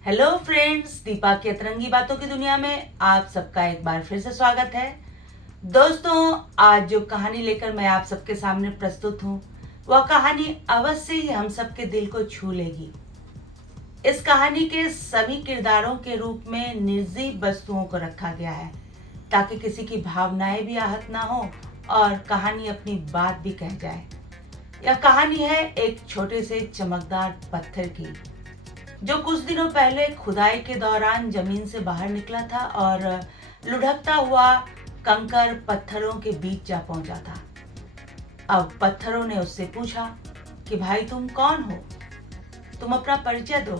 Hello friends, Deepa की अतरंगी बातों की दुनिया में आप सबका एक बार फिर से स्वागत है। दोस्तों, आज जो कहानी लेकर मैं आप सबके सामने प्रस्तुत हूँ वह कहानी अवश्य ही हम सबके दिल को छू लेगी। इस कहानी के सभी किरदारों के रूप में निर्जीव वस्तुओं को रखा गया है ताकि किसी की भावनाएं भी आहत ना हो और कहानी अपनी बात भी कह जाए। यह कहानी है एक छोटे से चमकदार पत्थर की, जो कुछ दिनों पहले खुदाई के दौरान जमीन से बाहर निकला था और लुढ़कता हुआ कंकर पत्थरों के बीच जा पहुंचा था। अब पत्थरों ने उससे पूछा कि भाई तुम कौन हो, तुम अपना परिचय दो।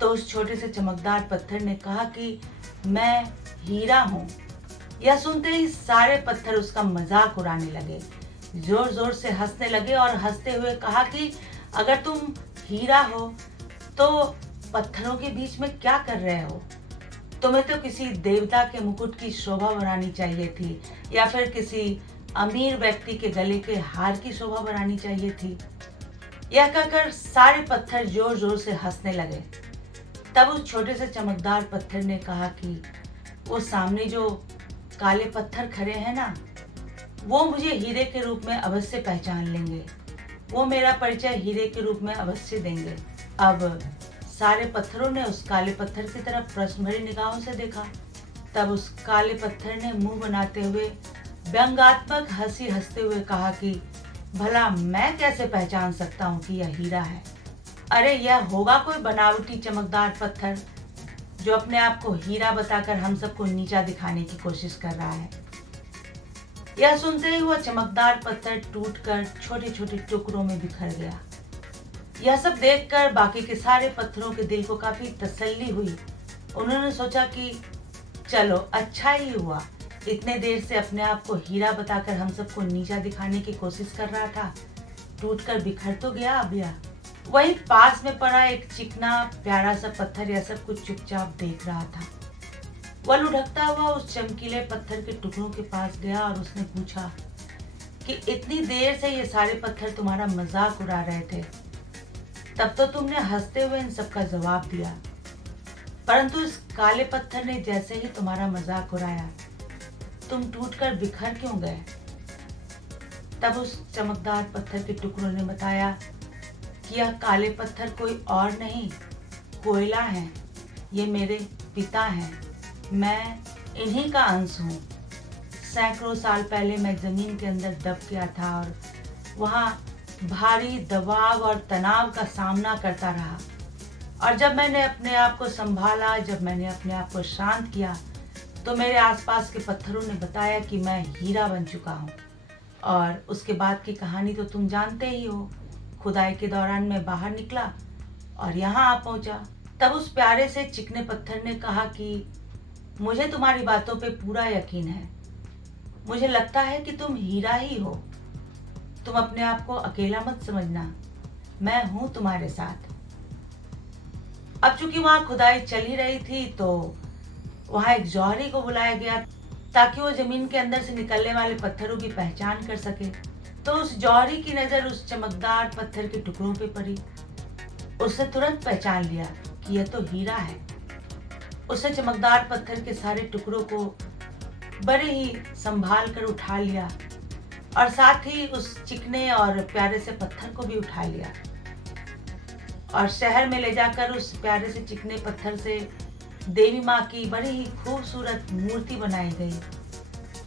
तो उस छोटे से चमकदार पत्थर ने कहा कि मैं हीरा हूँ। यह सुनते ही सारे पत्थर उसका मजाक उड़ाने लगे, जोर जोर से हंसने लगे और हंसते हुए कहा कि अगर तुम हीरा हो तो पत्थरों के बीच में क्या कर रहे हो? तुम्हें तो किसी देवता के मुकुट की शोभा बढ़ानी चाहिए थी या फिर किसी अमीर व्यक्ति के गले के हार की शोभा बढ़ानी चाहिए थी। यह कहकर सारे पत्थर जोर जोर से हंसने लगे। तब उस छोटे से चमकदार पत्थर ने कहा कि वो सामने जो काले पत्थर खड़े हैं ना, वो मुझे हीरे के रूप में अवश्य पहचान लेंगे। वो मेरा परिचय हीरे के रूप में अवश्य देंगे। अब सारे पत्थरों ने उस काले पत्थर की तरफ प्रश्न भरी निगाहों से देखा। तब उस काले पत्थर ने मुंह बनाते हुए व्यंग्यात्मक हंसी हंसते हुए कहा कि भला मैं कैसे पहचान सकता हूँ कि यह हीरा है? अरे यह होगा कोई बनावटी चमकदार पत्थर जो अपने आप को हीरा बताकर हम सबको नीचा दिखाने की कोशिश कर रहा है। यह सुनते ही वह चमकदार पत्थर टूटकर छोटे छोटे टुकड़ों में बिखर गया। यह सब देखकर बाकी के सारे पत्थरों के दिल को काफी तसल्ली हुई। उन्होंने सोचा कि चलो अच्छा ही हुआ, इतने देर से अपने आप को हीरा बताकर हम सबको नीचा दिखाने की कोशिश कर रहा था, टूटकर बिखर तो गया अब यह। वहीं पास में पड़ा एक चिकना प्यारा सा पत्थर यह सब कुछ चुपचाप देख रहा था। वह लुढ़कता हुआ उस चमकीले पत्थर के टुकड़ों के पास गया और उसने पूछा कि इतनी देर से ये सारे पत्थर तुम्हारा मजाक उड़ा रहे थे, तब तो तुमने हंसते हुए इन सबका जवाब दिया, परंतु इस काले पत्थर ने जैसे ही तुम्हारा मजाक उड़ाया, तुम टूटकर बिखर क्यों गए? तब उस चमकदार पत्थर के टुकड़ों ने बताया कि यह काले पत्थर कोई और नहीं, कोयला है। ये मेरे पिता हैं, मैं इन्हीं का अंश हूँ। सैकड़ों साल पहले मैं जमीन के अंदर दब गया था और वहाँ भारी दबाव और तनाव का सामना करता रहा, और जब मैंने अपने आप को संभाला, जब मैंने अपने आप को शांत किया, तो मेरे आसपास के पत्थरों ने बताया कि मैं हीरा बन चुका हूँ। और उसके बाद की कहानी तो तुम जानते ही हो। खुदाई के दौरान मैं बाहर निकला और यहाँ आ पहुंचा। तब उस प्यारे से चिकने पत्थर ने कहा कि मुझे तुम्हारी बातों पे पूरा यकीन है, मुझे लगता है कि तुम हीरा ही हो। तुम अपने आप को अकेला मत समझना, मैं हूं तुम्हारे साथ। अब चूंकि वहां खुदाई चल ही रही थी तो वहां एक जौहरी को बुलाया गया ताकि वो जमीन के अंदर से निकलने वाले पत्थरों की पहचान कर सके। तो उस जौहरी की नजर उस चमकदार पत्थर के टुकड़ों पे पड़ी। उसने तुरंत पहचान लिया कि यह तो हीरा है। उसने चमकदार पत्थर के सारे टुकड़ों को बड़े ही संभाल कर उठा लिया और साथ ही उस चिकने और प्यारे से पत्थर को भी उठा लिया और शहर में ले जाकर उस प्यारे से चिकने पत्थर से देवी माँ की बड़ी ही खूबसूरत मूर्ति बनाई गई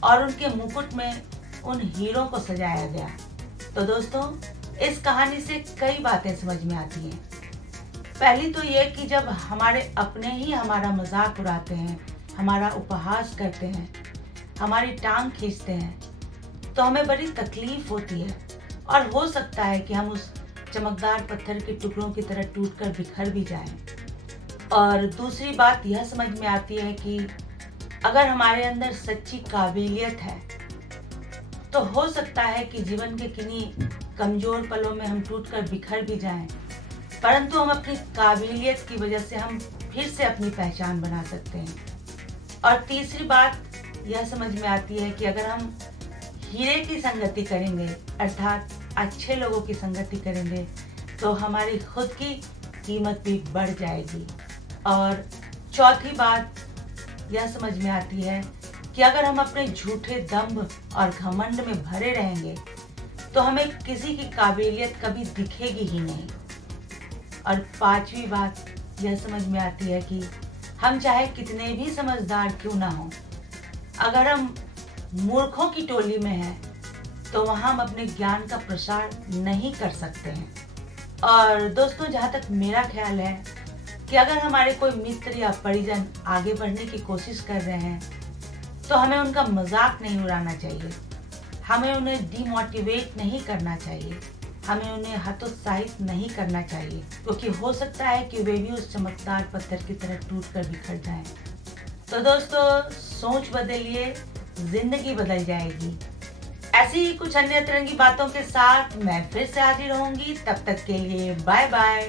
और उनके मुकुट में उन हीरों को सजाया गया। तो दोस्तों, इस कहानी से कई बातें समझ में आती हैं। पहली तो ये कि जब हमारे अपने ही हमारा मजाक उड़ाते हैं, हमारा उपहास करते हैं, हमारी टांग खींचते हैं, तो हमें बड़ी तकलीफ होती है और हो सकता है कि हम उस चमकदार पत्थर के टुकड़ों की तरह टूटकर बिखर भी जाएं। और दूसरी बात यह समझ में आती है कि अगर हमारे अंदर सच्ची काबिलियत है तो हो सकता है कि जीवन के किन्हीं कमजोर पलों में हम टूटकर बिखर भी जाएं, परंतु हम अपनी काबिलियत की वजह से हम फिर से अपनी पहचान बना सकते हैं। और तीसरी बात यह समझ में आती है कि अगर हम हीरे की संगति करेंगे, अर्थात अच्छे लोगों की संगति करेंगे, तो हमारी खुद की कीमत भी बढ़ जाएगी। और चौथी बात यह समझ में आती है कि अगर हम अपने झूठे दंभ और घमंड में भरे रहेंगे तो हमें किसी की काबिलियत कभी दिखेगी ही नहीं। और पांचवी बात यह समझ में आती है कि हम चाहे कितने भी समझदार क्यों ना हो, अगर हम मूर्खों की टोली में हैं तो वहाँ हम अपने ज्ञान का प्रसार नहीं कर सकते हैं। और दोस्तों, जहाँ तक मेरा ख्याल है कि अगर हमारे कोई मित्र या परिजन आगे बढ़ने की कोशिश कर रहे हैं तो हमें उनका मजाक नहीं उड़ाना चाहिए, हमें उन्हें डिमोटिवेट नहीं करना चाहिए, हमें उन्हें हतोत्साहित नहीं करना चाहिए, क्योंकि हो सकता है कि वे भी उस चमकदार पत्थर की तरह टूट कर बिखर जाएं। तो दोस्तों, सोच बदलिए, जिंदगी बदल जाएगी। ऐसी ही कुछ अन्य अतरंगी बातों के साथ मैं फिर से हाजिर होंगी। तब तक के लिए बाय बाय।